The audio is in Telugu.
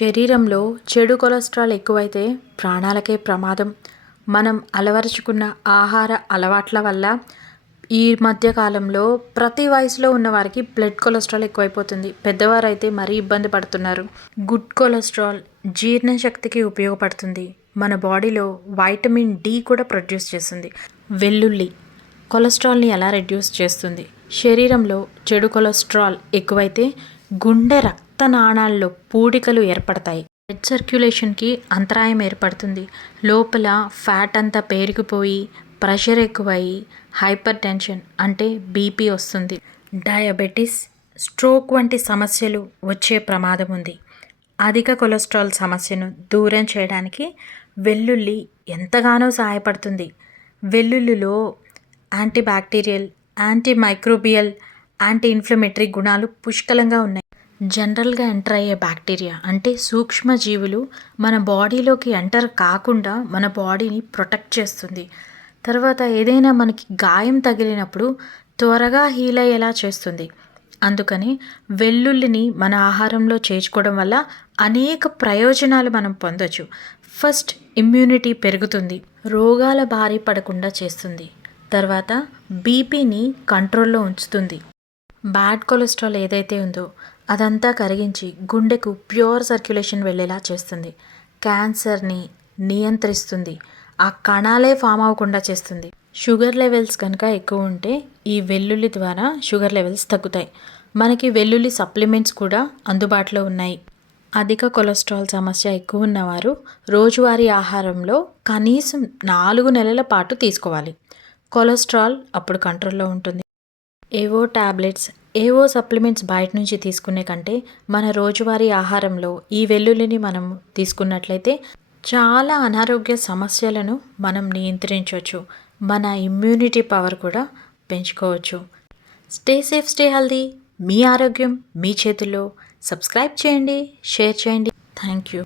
శరీరంలో చెడు కొలెస్ట్రాల్ ఎక్కువైతే ప్రాణాలకే ప్రమాదం. మనం అలవరుచుకున్న ఆహార అలవాట్ల వల్ల ఈ మధ్య కాలంలో ప్రతి వయసులో ఉన్న వారికి బ్లడ్ కొలెస్ట్రాల్ ఎక్కువైపోతుంది. పెద్దవారైతే మరీ ఇబ్బంది పడుతున్నారు. గుడ్ కొలెస్ట్రాల్ జీర్ణశక్తికి ఉపయోగపడుతుంది. మన బాడీలో వైటమిన్ డి కూడా ప్రొడ్యూస్ చేస్తుంది. వెల్లుల్లి కొలెస్ట్రాల్ని ఎలా రెడ్యూస్ చేస్తుంది? శరీరంలో చెడు కొలెస్ట్రాల్ ఎక్కువైతే గుండె రక్తనాళాల్లో పూడికలు ఏర్పడతాయి. బ్లడ్ సర్క్యులేషన్కి అంతరాయం ఏర్పడుతుంది. లోపల ఫ్యాట్ అంతా పేరుకుపోయి ప్రెషర్ ఎక్కువయ్యి హైపర్ టెన్షన్ అంటే బీపీ వస్తుంది. డయాబెటీస్, స్ట్రోక్ వంటి సమస్యలు వచ్చే ప్రమాదం ఉంది. అధిక కొలెస్ట్రాల్ సమస్యను దూరం చేయడానికి వెల్లుల్లి ఎంతగానో సహాయపడుతుంది. వెల్లుల్లిలో యాంటీబ్యాక్టీరియల్, యాంటీమైక్రోబియల్, యాంటీ ఇన్ఫ్లమేటరీ గుణాలు పుష్కలంగా ఉన్నాయి. జనరల్గా ఎంటర్ అయ్యే బ్యాక్టీరియా అంటే సూక్ష్మజీవులు మన బాడీలోకి ఎంటర్ కాకుండా మన బాడీని ప్రొటెక్ట్ చేస్తుంది. తర్వాత ఏదైనా మనకి గాయం తగిలినప్పుడు త్వరగా హీల్ అయ్యేలా చేస్తుంది. అందుకని వెల్లుల్లిని మన ఆహారంలో చేర్చుకోవడం వల్ల అనేక ప్రయోజనాలు మనం పొందొచ్చు. ఫస్ట్, ఇమ్యూనిటీ పెరుగుతుంది. రోగాల బారి పడకుండా చేస్తుంది. తర్వాత బీపీని కంట్రోల్లో ఉంచుతుంది. బ్యాడ్ కొలెస్ట్రాల్ ఏదైతే ఉందో అదంతా కరిగించి గుండెకు ప్యూర్ సర్క్యులేషన్ వెళ్ళేలా చేస్తుంది. క్యాన్సర్ని నియంత్రిస్తుంది. ఆ కణాలే ఫామ్ అవ్వకుండా చేస్తుంది. షుగర్ లెవెల్స్ కనుక ఎక్కువ ఉంటే ఈ వెల్లుల్లి ద్వారా షుగర్ లెవెల్స్ తగ్గుతాయి. మనకి వెల్లుల్లి సప్లిమెంట్స్ కూడా అందుబాటులో ఉన్నాయి. అధిక కొలెస్ట్రాల్ సమస్య ఎక్కువ ఉన్నవారు రోజువారీ ఆహారంలో కనీసం 4 నెలల పాటు తీసుకోవాలి. కొలెస్ట్రాల్ అప్పుడు కంట్రోల్లో ఉంటుంది. ఏవో టాబ్లెట్స్, ఏవో సప్లిమెంట్స్ బయట నుంచి తీసుకునే కంటే మన రోజువారీ ఆహారంలో ఈ వెల్లుల్లిని మనం తీసుకున్నట్లయితే చాలా అనారోగ్య సమస్యలను మనం నియంత్రించవచ్చు. మన ఇమ్యూనిటీ పవర్ కూడా పెంచుకోవచ్చు. Stay safe, stay healthy. మీ ఆరోగ్యం మీ చేతుల్లో. సబ్స్క్రైబ్ చేయండి, షేర్ చేయండి. Thank you.